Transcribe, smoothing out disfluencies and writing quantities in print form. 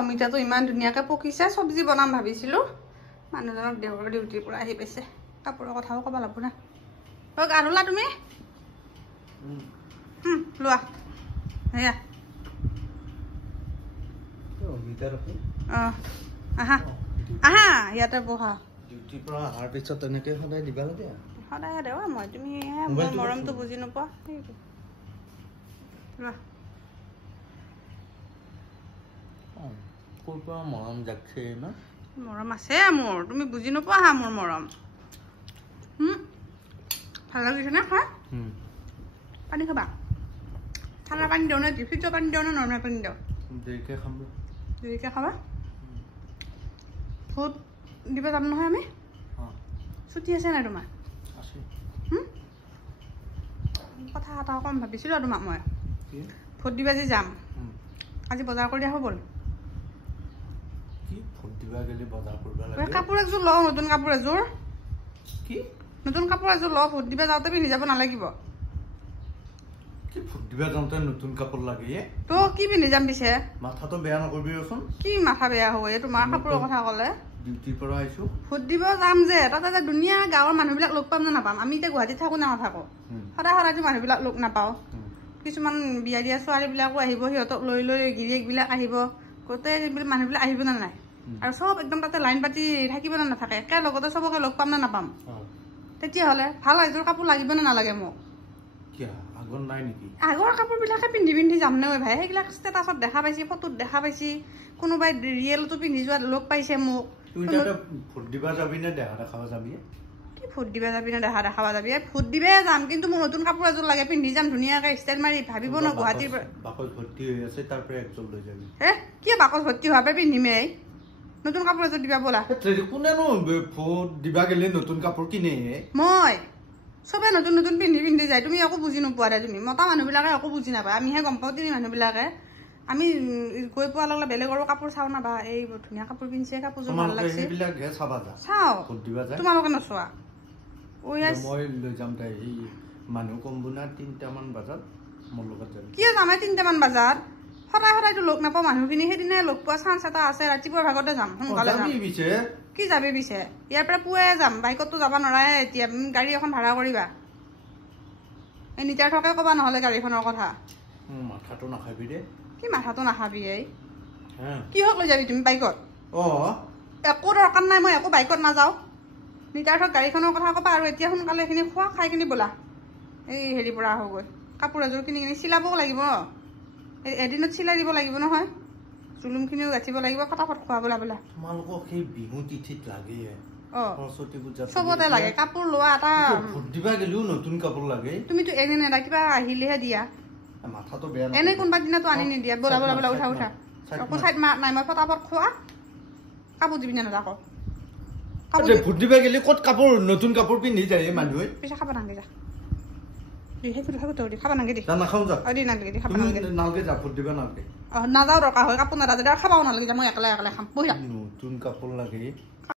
অমিতাটো ইমান ধুনীয়াকৈ পকিছে চব্জি বনাম ভাবিছিলোঁ মানুহজনক দেওবাৰ ডিউটিৰ পৰা আহি পাইছে কাপোৰৰ কথাও ক'ব লাগব না গা ধুলা তুমি লোৱা সেয়া আহা আহা ইয়াতে বহা ডিউটিৰ পৰা অহাৰ পিছত তেনেকৈ সদায় দিবা লাগে সদায় দেৱা মই তুমি মৰমটো বুজি নোপোৱা লোৱা ক'ৰ পৰা মৰম জাগছে ন মৰম আছে মোৰ তুমি বুজি নোপোৱা হা মোৰ মৰম ভাল লাগিছে নে খাই পানী খাবা ঠাণ্ডা পানী দিওঁ নে ফ্ৰিজৰ পানী দিওঁ নে নৰ্মেল পানী দিওঁ দেৰিকৈ খাবা ভোট দিব যাম নহয় আমি ছুটি আছে নাই তোমাৰ কথা এটা কম ভাবিছিলোঁ তোমাক মই ভোট দিবা যে যাম আজি বজাৰ কৰি আহোঁ ব'ল কাপোৰ এযোৰ লওঁ নতুন কাপোৰ এযোৰ ভোট দিবা যাওঁতে পিন্ধি যাব নালাগিব নতুন কাপোৰ লাগে তো কি পিন্ধি যাম পিছে মাথাটো বেয়া নকৰিবি কি মাথা বেয়া হ'ব তোমাৰ কাপোৰৰ কথা ক'লে ডিউটিৰ পৰা আহিছো ভোট দিব যাম যে তাতে যে ধুনীয়া গাঁৱৰ মানুহবিলাক লগ পাম নে নাপাম আমি এতিয়া গুৱাহাটীত থাকো নে নাথাকো সদায় সদায়তো মানুহবিলাক লগ নাপাওঁ কিছুমান বিয়া দিয়া ছোৱালীবিলাকো আহিব সিহঁতক লৈ লৈ গিৰিয়েকবিলাক আহিব গোটেই মানুহবিলাক আহিব নে নাই আৰু চব একদম তাতে লাইন পাতি থাকিব নে নাথাকে একে লগতে চবকে লগ পাম নে নাপাম তেতিয়াহ'লে ভাল এযোৰ কাপোৰ লাগিব নে নালাগে মোক আগৰ কাপোৰবিলাকে পিন্ধি পিন্ধি যাম নে ভাই সেইবিলাক ষ্টেটাছত দেখা পাইছি ফটোত দেখা পাইছি কোনোবাই ৰিয়েলটো পিন্ধি যোৱা লগ পাইছে মোক ভোট দিবা যাবি নে দেহা দেখাব যাবি কি ভোট দিবা যাবি নে দেহা দেখাব যাবি ভোট দিবে যাম কিন্তু মোৰ নতুন কাপোৰ এযোৰ লাগে পিন্ধি যাম ধুনীয়াকৈ ষ্টাইল মাৰি ভাবিব ন গুৱাহাটীৰ বাকচ ভৰ্তি হৈ আছে তাৰ পৰা একযোৰ লৈ যাবি কি বাকচ ভৰ্তি হোৱাৰ পৰা পিন্ধিমেই নতুন কাপোৰ এযোৰ দিবা ব'লা কোনেনো ভোট দিবা গেলে নতুন কাপোৰ কিনে মই চবে নতুন নতুন পিন্ধি পিন্ধি যায় তুমি একো বুজি নোপোৱা দে তুমি মতা মানুহবিলাকে একো বুজি নাপায় আমিহে গম পাওঁ তিনি মানুহবিলাকে আমি গৈ পোৱাৰ লগে বেলেগৰো কাপোৰ চাওঁ না বা এই ধুনীয়া কাপোৰ পিন্ধিছে কাপোৰযোৰ ভাল লাগছে চাওঁ তোমালোকে নচোৱা মই লৈ যাম তাই এই মানুহ কমবুনা 3টামান বজাত মোৰ লগত যাবি কিয় যাম 3টামান বজাত সদায় সদায়তো লগ নাপাওঁ মানুহখিনি সেইদিনাই লগ পোৱা চান্স এটা আছে ৰাতিপুৱাৰ ভাগতে যাম সোনকালে যাম কি যাবি পিছে ইয়াৰ পৰা পুৱাই যাম বাইকতো যাব নোৱাৰে এতিয়া গাড়ী এখন ভাড়া কৰিবা এই নিতাৰ্থকে ক'বা নহ'লে গাড়ীখনৰ কথা মাথাটো নাখাবি দে কি মাথাটো নাখাবি এই কিহক লৈ যাবি তুমি বাইকত একো দৰকাৰ নাই মই একো বাইকত নাযাওঁ নিতাৰ্থক গাড়ীখনৰ কথা ক'বা আৰু এতিয়া সোনকালে এইখিনি খোৱা খাই কিনি ব'লা এই হেৰি পৰা আহোগৈ কাপোৰ এযোৰ কিনি কিনি চিলাবও লাগিব এদিনত চিলাই দিব লাগিব নহয় জুলুমখিনিও গাঁঠিব লাগিব ফটাফট খোৱা ব'লা ব'লা তোমালোকক সেই বিহু তিথিত লাগে সৰস্বতী পূজা চবতে লাগে কাপোৰ লোৱা এটা ভোট দিবা গেলেও নতুন কাপোৰ লাগে তুমিতো এনে নেদা কিবা আহিলেহে দিয়া মাথাটো বেয়া এনে কোনোবা দিনাতো আনি নিদিয়া ব'লা ব'লা ব'লা উঠা উঠা একো চাইড নাই মই ফটাফট খোৱা কাপোৰ দিবি নে নেদাক ভোট দিবা গেলে ক'ত কাপোৰ নতুন কাপোৰ পিন্ধি যায় মানুহে পিছে খাব নালাগে যা খাব নালাগে দে নাখাওঁ যা নালাগে খাব নালাগে যা ভোট দিবা নালাগে নাযাওঁ দৰকাৰ হয় কাপোৰ নালাগে খাবও নালাগে মই একলাই একলাই খাম বহি নতুন কাপোৰ লাগে